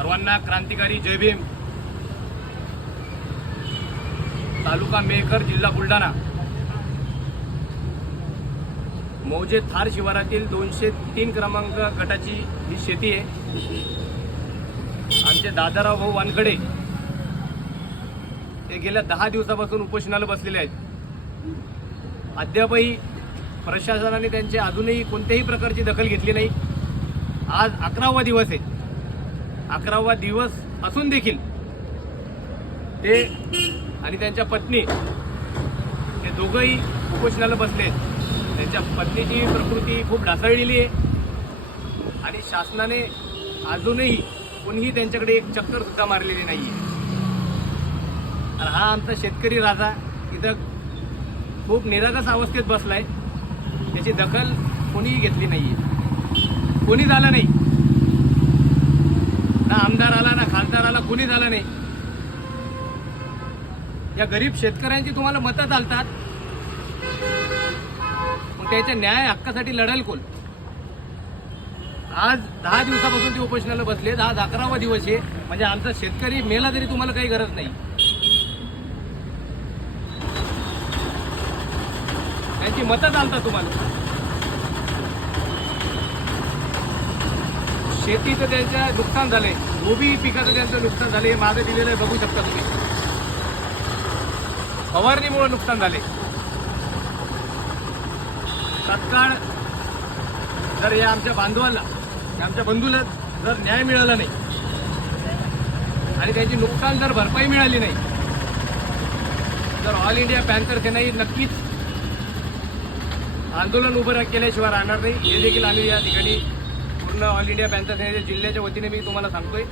सर्वांना क्रांतिकारी जय भीम. तालुका मेकर जिल्हा बुलढाणा. मौजे थार शिवारातील दोनशे तीन क्रमांक गटाची ही शेती आहे. आमचे दादाराव भाऊ वानखडे ते गेल्या दहा दिवसापासून उपोषणाला बसलेले आहेत. अद्यापही प्रशासनाने त्यांची अजूनही कोणत्याही प्रकारची दखल घेतली नाही. आज अकरावा दिवस आहे. अकरावा दिवस असून देखील ते आणि त्यांच्या पत्नी हे दोघंही उपोषणाला बसले. आहेत त्यांच्या पत्नीची प्रकृती खूप ढासळलेली आहे. आणि शासनाने अजूनही कोणीही त्यांच्याकडे एक चक्कर सुद्धा मारलेली नाही आहे आणि हा आमचा शेतकरी राजा इथं खूप निरागस अवस्थेत बसलाय. त्याची दखल कोणीही घेतली नाही आहे कोणी झालं नाही. ना आमदार आला ना खासदार आला कुणी झालं नाही. या गरीब शेतकऱ्यांची तुम्हाला मतं चालतात. मग त्याच्या न्याय हक्कासाठी लढाल कोण? आज दहा दिवसापासून ते उपोषणाला बसले आज अकरावा दिवस आहे. म्हणजे आमचा शेतकरी मेला तरी तुम्हाला काही गरज नाही. त्यांची मतं चालतात तुम्हाला. शेतीचं त्यांचं नुकसान झालंय. गोबी पिकाचं त्यांचं नुकसान झालंय. हे मागे दिलेलं आहे. बघू शकता तुम्ही. फवारणीमुळे नुकसान झाले तत्काळ जर या आमच्या बांधवाला आमच्या बंधूला जर न्याय मिळाला नाही आणि त्याची नुकसान जर भरपाई मिळाली नाही तर ऑल इंडिया पॅन्थर सेना ही नक्कीच आंदोलन उभं केल्याशिवाय राहणार नाही. हे देखील आम्ही या ठिकाणी पूर्ण ऑल इंडिया पॅन्थर सेनेच्या जिल्ह्याच्या वतीने मी तुम्हाला सांगतोय.